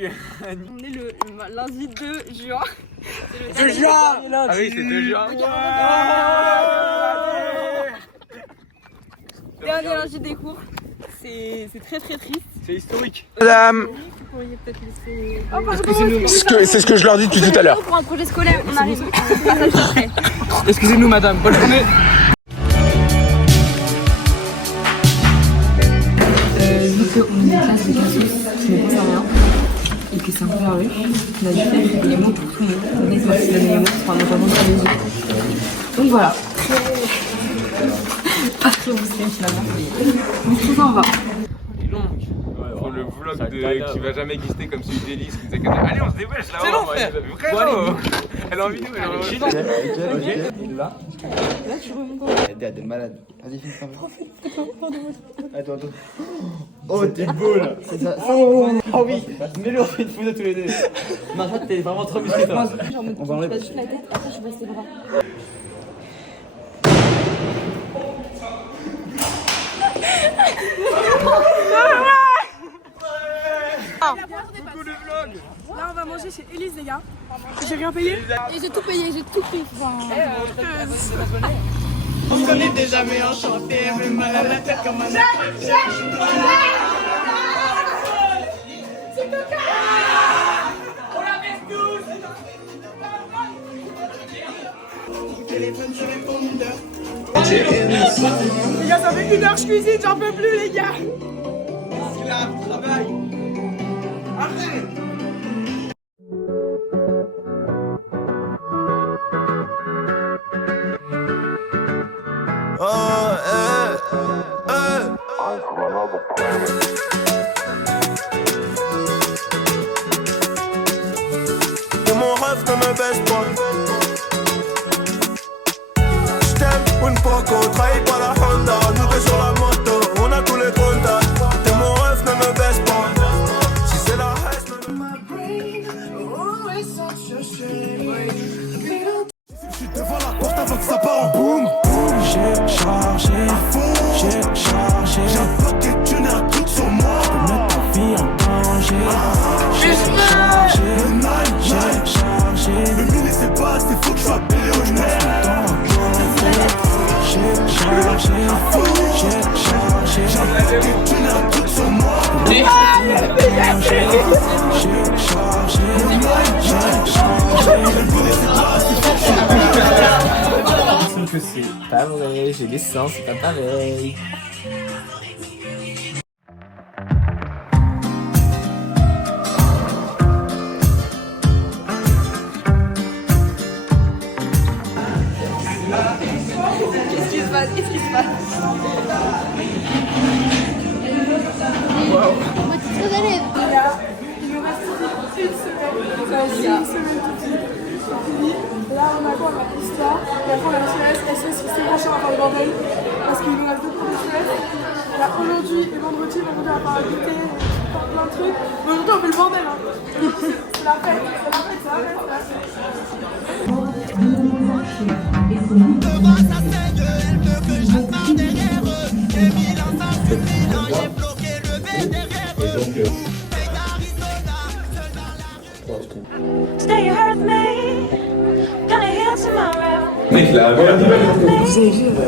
gagne. On est le lundi 2 juin. C'est le juin. Ah oui, c'est 2 juin. Dernier lundi des cours. C'est très triste. C'est historique. Madame, Vous pourriez peut-être laisser... c'est ce que je leur dis depuis tout à l'heure. Pour un projet scolaire, on arrive. Partage après. Excusez-nous madame, bonne journée. Vu qu'on est une classe de cassos qui ne connaît rien et que c'est un peu la rue, on a dû faire les mots pour tout le monde. On est censé donner les mots pour un environnement sur les yeux. Donc voilà. Pas très boosté finalement. Mais tout ça en va. Pour le vlog qui va jamais exister comme celui d'Elise qui disait allez on se dépêche là. C'est long frère. Vraiment. Elle a envie de nous. Ok. Là. Là, tu remontes. T'es malade. Vas-y, fais ça. Attends. Oh, t'es beau là. C'est ça. Oh oui. Mets-le, on fait une photo tous les deux. Non, toi, t'es vraiment trop musclé toi. On va enlever. Juste la tête, après je baisse les bras. Coucou le vlog. Là, on va manger chez Elise, les gars. J'ai rien payé. Et j'ai tout payé, j'ai tout pris. On se connaît déjà mais enchanté, mais mal à la tête comme un téléphone sur répondeur. Les gars, ça fait 1 heure que je cuisine, j'en peux plus, les gars. Esclave, travail. Arrête. Que mon rêve ne me baisse pas. J't'aime une poco, trahis par la Honda. Nous deux sur la moto, on a tous les contacts. Que mon rêve ne me baisse pas. Si c'est la haine, je suis devant la porte avant que ça part en boum. J'ai chargé, j'ai un paquet de thunes et un truc sur moi. Je peux mettre ta vie en danger. J'ai chargé, le mille c'est pas assez, faut que je sois millionnaire. J'ai chargé, j'ai un paquet de thunes et un truc sur moi. J'ai chargé, le mille c'est pas assez, faut que je sois millionnaire. Que c'est pas vrai, j'ai les seins, c'est pas pareil. Qu'est-ce qui se passe? Wow. Là, il nous reste une semaine. Ça aussi, une semaine tout de suite. Là, on a quoi? On a l'histoire. Et après, on a le SOS. SOS qui s'est branché avant le bordel. Parce qu'il nous reste 2 cours de SOS. Là, aujourd'hui et vendredi, on va faire un goûter, plein de trucs. Mais aujourd'hui, on fait le bordel. Hein. C'est la fête. Devant sa scène, elle veut que j'attende derrière eux. Et Milan sans suppliant, j'ai bloqué le B derrière eux. Et d'Arizona, seul dans la rue. Stay with me, gonna heal tomorrow. Mec, la merde. And if you leave me,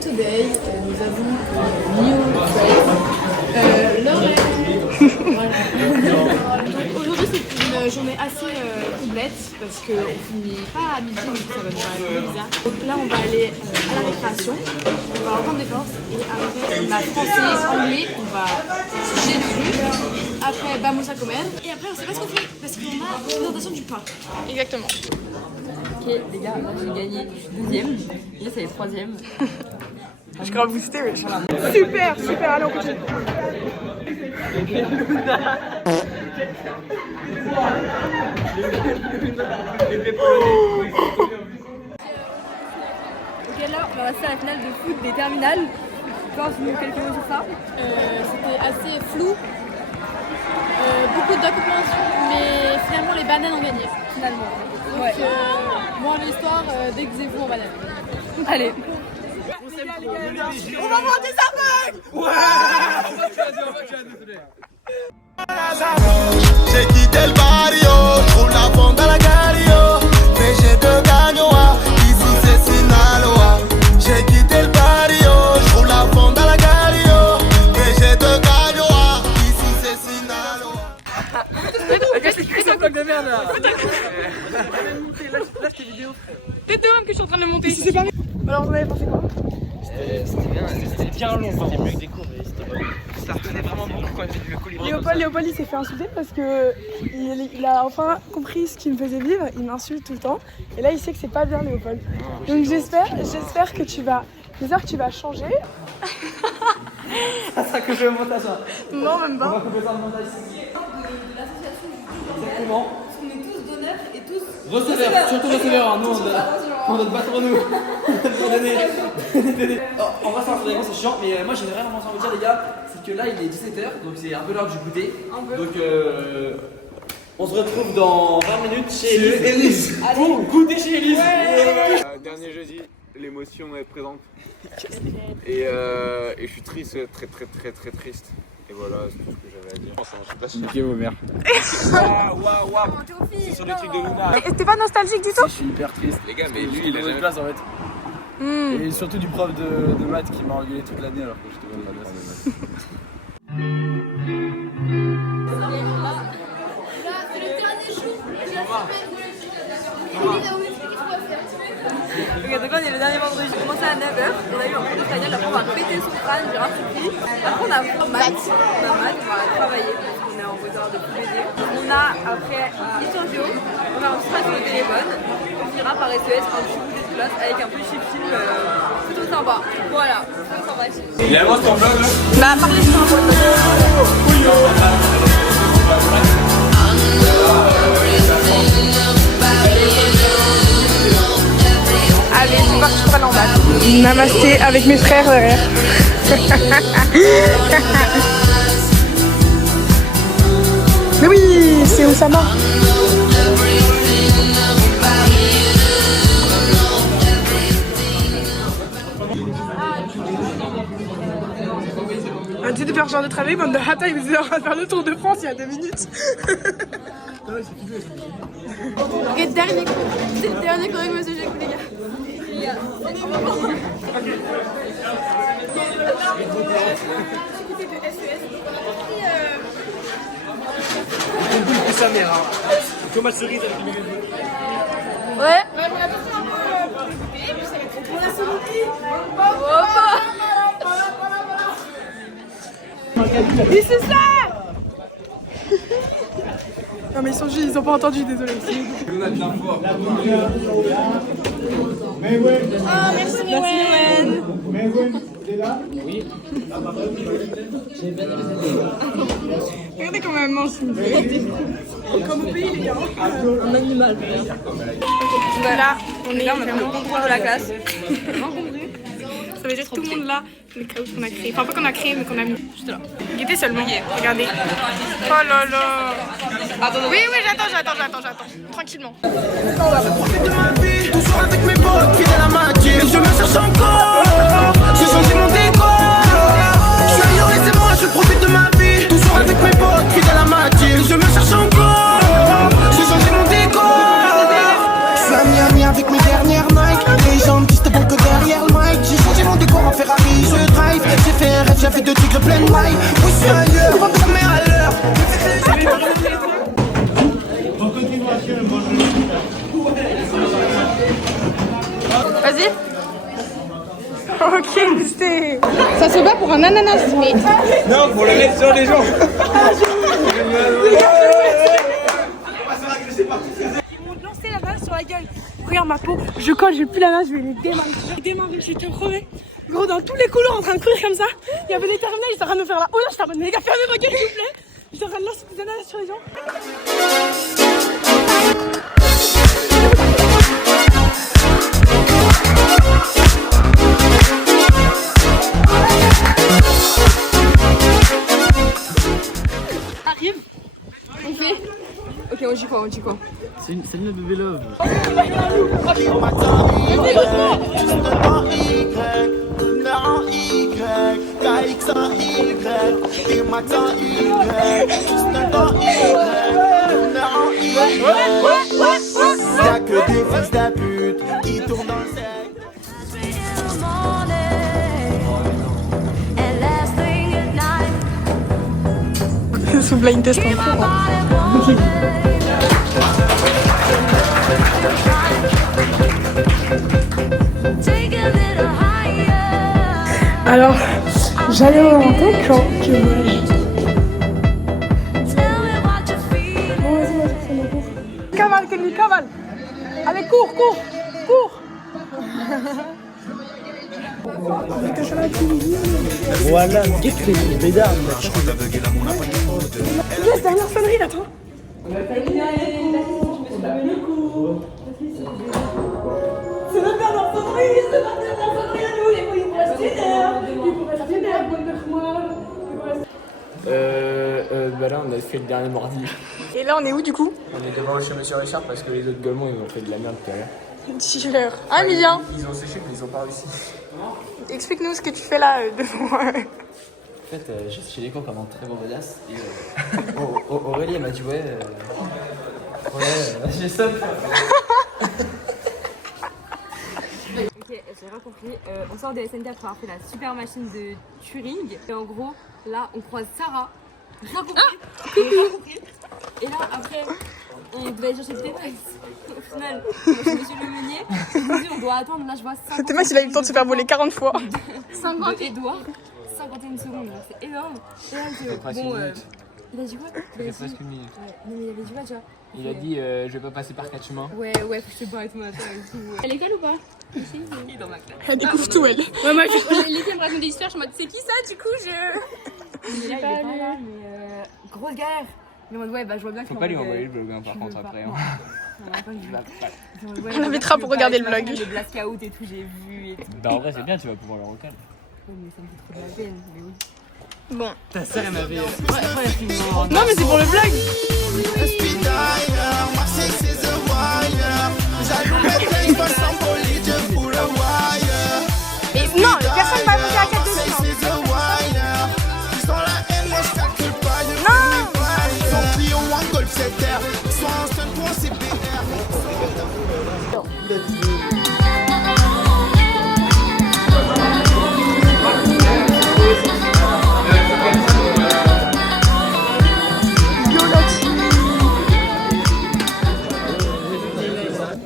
Today, nous avons New Face. Aujourd'hui, c'est une journée assez complète parce qu'on finit pas à midi, donc ça va nous paraître un peu bizarre. Donc là, on va aller à la récréation, on va reprendre des forces et après, on a français, anglais, on va se jeter dessus. Après, Bamoussa Comen. Et après, on sait pas ce qu'on fait parce qu'on a la présentation du pain. Exactement. Ok, les gars, là j'ai gagné, je suis 2ème. Et là, c'est les 3ème. Je crois booster, oui. Super, allez, on continue. Ok, là, on va passer à la finale de foot des terminales. Pense-nous quelques mots sur ça. C'était assez flou. beaucoup d'incompréhension, mais finalement les bananes ont gagné, finalement. Donc, moi l'histoire, déguisez-vous en banane. Allez. On va voir des aveugles. J'ai quitté le barrio, je roule la bande à la Galio. Mais j'ai deux gagnois, ici c'est Sinaloa. J'ai quitté le barrio, je roule la bande à la Galio. Mais j'ai deux gagnois, ici c'est Sinaloa. C'est un coq de merde là. Lâche tes vidéos. C'est toi que je suis en train de monter. C'est pas. Alors vous avez pensé quoi? C'était bien, c'était bien long. C'était mieux que des cours, mais c'était pas bon. Ça retenait vraiment beaucoup quand même le colibri. Léopold il s'est fait insulter parce que il a enfin compris ce qu'il me faisait vivre. Il m'insulte tout le temps. Et là il sait que c'est pas bien Léopold. Donc j'espère que tu vas changer. Ça sera que je vais monter à ça. Non même On va pas. couper ça le montage ici. Exactement. On est tous donneurs et tous. Receveurs, surtout receveurs, hein. Nous on doit te battre pour nous. En vrai, c'est chiant, mais moi j'ai rien à vous dire, les gars. C'est que là il est 17h, donc c'est un peu l'heure du goûter. Donc on se retrouve dans 20 minutes chez Elise. Pour goûter chez Elise. Dernier jeudi, l'émotion est présente. Et je suis triste, très triste. Et voilà, c'est tout ce que j'avais à dire. Je sais pas si c'est vos mères. Waouh. C'est sur les trucs de Luna. Et t'es pas nostalgique du tout? Je suis hyper triste. Les gars, mais lui, il a jamais... classe en fait. Et surtout du prof de maths qui m'a engueulé toute l'année alors que j'étais bonne la classe. Ok, donc on est le dernier vendredi, j'ai commencé à 9h, on a eu un cours d'espagnol, après on va péter son crâne, j'ai rien compris. Après on a maths, on va travailler, parce qu'on est en retard de PVD. On a après histoire géo, on a un stage sur le téléphone, on finira par SES, un petit bout de classe avec un peu chip-chip, plutôt sympa. Voilà, plutôt sympathique. Il y a moi ton vlog là? Bah parlez sur un pote. Allez, c'est parti pour la lambade. Namasté avec mes frères derrière. Mais oui, c'est Oussama. On dit de faire genre de travail, bande de hata, ils étaient en train de faire le tour de France il y a 2 minutes. Et dernier cours. C'est le dernier cours avec monsieur Jacques, les gars. On est vraiment. Sa mère, hein. Thomas Cerise avec le milieu de Ouais. On a son outil. Et c'est ça. Non mais ils ont pas entendu, désolé. Ah merci Mewen. T'es là? Oui. Regardez comment elle mange. Comme au pays les gars. Un animal. Là, on est là, on a vraiment le contrôle de la classe. Ça veut dire que tout le monde là, les cadeaux qu'on a créés. Enfin pas qu'on a créé mais qu'on a mis. Juste là. Guettez seulement. Regardez. Oh là là. Oui, j'attends. Tranquillement. Toujours avec mes potes, fidèle à ma team. Je me cherche encore, j'ai changé mon décor. Je suis ailleurs, laissez-moi, je profite de ma vie. Toujours avec mes potes, fidèle à ma team. Je me cherche encore, j'ai changé mon décor. Je suis à Miami avec mes dernières Nike. Les gens me disent t'es bon que derrière le mic. J'ai changé mon décor en Ferrari, je drive. J'ai fait un rêve, j'avais 2 tigres plein de mailles. Oui, je suis ailleurs, on va prendre à l'heure. Vas-y. Ok, c'est. Ça se bat pour un ananas, mais. Non, pour le mettre sur les gens. Ils m'ont lancé la balle sur la gueule. Regarde ma peau, je colle, j'ai plus la main, je vais les démarrer. J'étais crevé. Gros, dans tous les couloirs en train de courir comme ça. Il y avait des terminales, ils étaient en train de me faire la. Oh là, j'étais en train de les gars, fermez ma gueule, s'il vous plaît. J'étais en train de lancer des ananas sur les gens. Arrive. quoi, on dit quoi? C'est une bébé love. Y'a que des fils de pute qui tournent dans le sec. Sous blind test en cours. Alors, j'allais orienter quand tu bouges. Bon, vas-y, c'est mon cours. Cavale, Kelly, cavale. Allez, cours. Voilà, qu'est-ce que c'est une bédard. Laisse dernière sonnerie là, toi. C'est la dernière sonnerie, à nous, il faut rester d'air. Bah là on a fait le dernier mardi. Et là, on est où du coup? On est devant le chemin sur Richard parce que les autres golemons ils ont fait de la merde tout à l'heure. Dealer. Ah, Emilien, Ils ont séché mais ils ont pas réussi. explique-nous ce que tu fais là devant. En fait, j'ai séché les cours comme un très bon badass. Et Aurélie elle m'a dit ouais, j'ai ça. Ok, j'ai rien compris. On sort de SNT après avoir fait la super machine de Turing. Et en gros, là, on croise Sarah. Rien compris. Rien compris. Et là, après, on devait aller chercher le T-Max. Au final, moi, je suis monsieur le meunier. Il nous dit on doit attendre. Là, je vois 50. C'était Max, il a eu le temps de se faire voler 40 fois. 50 Edouard. 51 secondes, donc c'est énorme. Et là, il a dit quoi? Il a dit presque une minute. Ouais, non, mais il avait dit quoi déjà? Il a dit je vais pas passer par 4 chemins. Ouais, faut que je te bois avec moi. À l'école ou pas? Ici, il est dans ma classe. Elle découvre tout, elle. Ouais, moi, les filles me racontent des histoires, je suis en mode, c'est qui ça, du coup, il est pas là, mais grosse galère. Il est en mode, ouais, bah, je vois bien que. Faut pas lui envoyer le blog, hein, par contre, après. Hein. On l'invitera pour regarder le vlog. Les blackout et tout, j'ai vu et tout. Bah en vrai c'est bien, tu vas pouvoir le recal. Ouais, mais ça me fait trop de la peine, mais oui. Bon. Ta sœur elle m'avait... Non, mais c'est pour le vlog. Mais non, personne va monter à 4 dessus.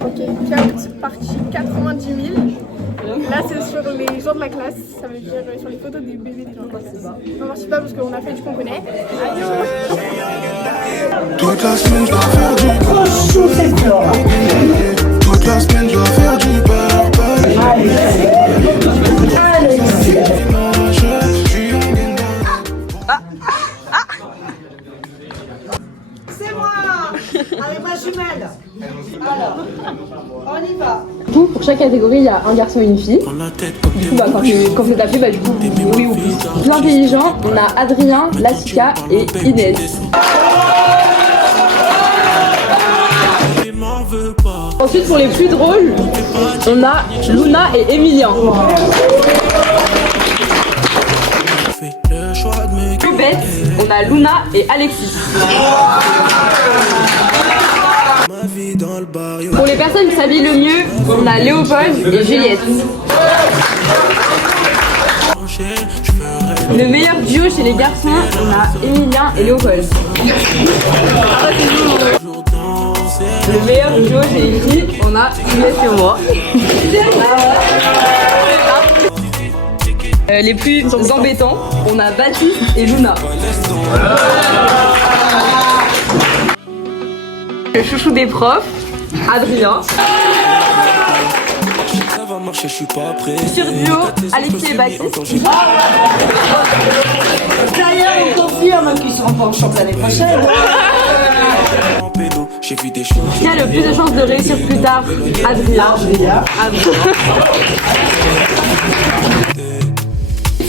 Ok, partie 90 000. Là, c'est sur les gens de la classe, ça veut dire sur les photos des bébés des gens de la classe. On ne pas parce qu'on a fait du qu'on connaît. Adieu. Toute la semaine je dois faire du toute la semaine je dois faire du C'est moi avec ma jumelle. Alors, on y va. Du coup, pour chaque catégorie, il y a un garçon et une fille. Du coup, bah, quand vous tapez, bah, du coup, oui ou plus. Plus intelligent, on a Adrien, Lassika et Inès. Ensuite, pour les plus drôles, on a Luna et Emilien. Plus bête, on a Luna et Alexis. Pour les personnes qui s'habillent le mieux, on a Léopold et Juliette. Le meilleur duo chez les garçons, on a Emilien et Léopold. Le meilleur duo chez les filles, on a Juliette et moi. Les plus embêtants, on a Baptiste et Luna. Le chouchou des profs, Adrien. Sur duo, Alexis et Baptiste. D'ailleurs, on confirme qu'ils seront pas en chambre l'année prochaine. Qui a le plus de chances de réussir plus tard? Adrien.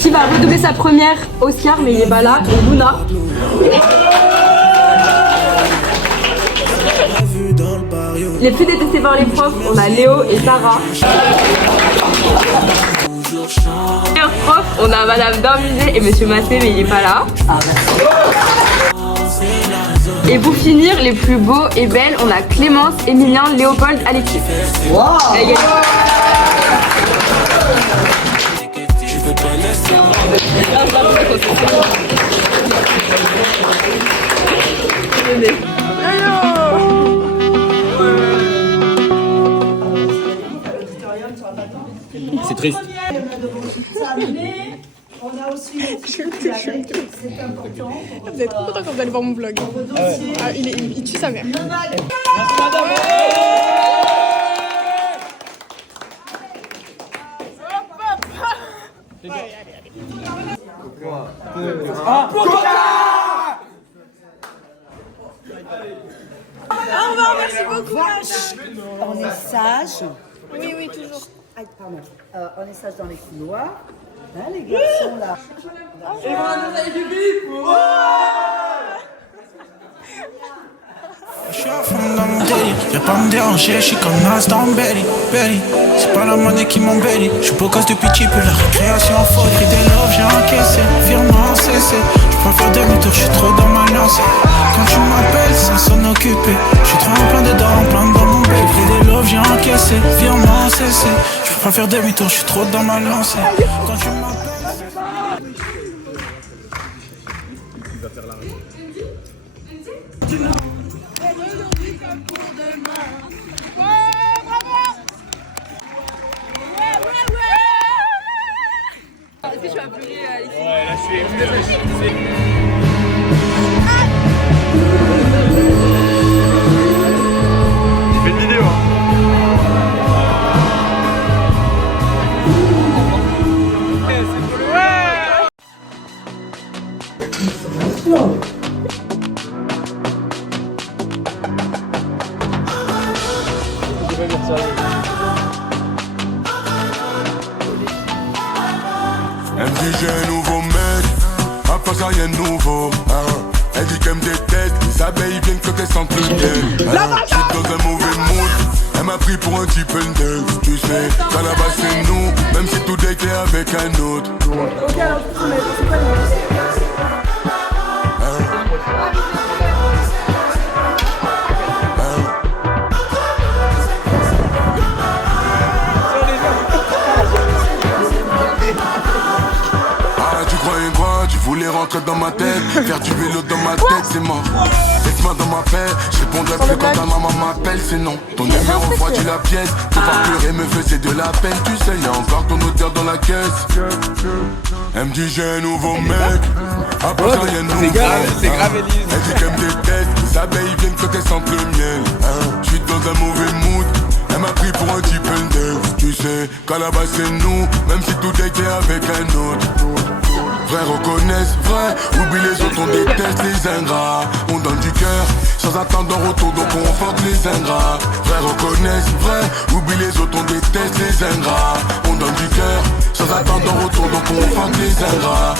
Qui va redoubler sa première Oscar, mais il est pas là, Luna. Les plus détestés par les profs, on a Léo et Sarah. Meilleurs profs, on a Madame Dormusé et Monsieur Massé, mais il est pas là. Et pour finir, les plus beaux et belles, on a Clémence, Emilien, Léopold, Alexis. Wow. C'est triste. On a aussi c'est important. Vous êtes trop content quand vous allez voir mon vlog. Ah, il tue sa mère. Au revoir, merci beaucoup. On est sage. Oui, oui, toujours. Ah, pardon. On est sage dans les couloirs. Hein, les garçons là. Je suis à fond dans mon délire, viens pas me déranger, je suis comme Nas dans Belly, Belly. C'est pas la monnaie qui m'embellit, je suis beau gosse depuis petit peu, la récréation en faute. Pris des loves, j'ai encaissé, virement cessé. Je préfère demi-tour, je suis trop dans ma lancée. Quand tu m'appelles, ça sonne occupé. Je suis trop en plein dedans, en plein dans mon bec. Pris des loves, j'ai encaissé, virement cessé. Je préfère demi-tour, je suis trop dans ma lancée. Quand tu m'appelles. Est-ce que tu vas pleurer, Alexis? Ouais, là je suis. J'ai fait une vidéo, hein. Elle me dit j'ai un nouveau mec, à part ça rien de nouveau, hein. Elle dit qu'elle me déteste, les abeilles viennent que qu'elles sentent le miel, hein. Je suis dans un mauvais mood, elle m'a pris pour un type neuf. Tu sais, qu'à la base c'est nous, même si tout est avec un autre. Ok, alors c'est quoi le Voulais rentrer dans ma tête, faire du vélo dans ma tête, c'est mort. Laisse-moi dans ma paix, je répondrai plus quand ta maman m'appelle, c'est non. Ton numéro refroidit la pièce, te voir pleurer me faisait de la peine, tu sais, y'a encore ton odeur dans la caisse. Elle me dit j'ai un nouveau mec, après ça y'a un nouveau. C'est grave, Elise. Elle dit qu'elle me déteste, les abeilles viennent quand elles sentent le miel, hein. Je suis dans un mauvais mood, elle m'a pris pour un type neuf. Tu sais, qu'à la base c'est nous, même si tout était avec un autre. Vrai reconnaissent, vrai, oublie les autres, on déteste les ingrats. On donne du cœur, sans attendre en retour, donc on force les ingrats. Vrai reconnaissent, vrai, oublie les autres, on déteste les ingrats. On donne du cœur, sans attendre en retour, donc on force les ingrats.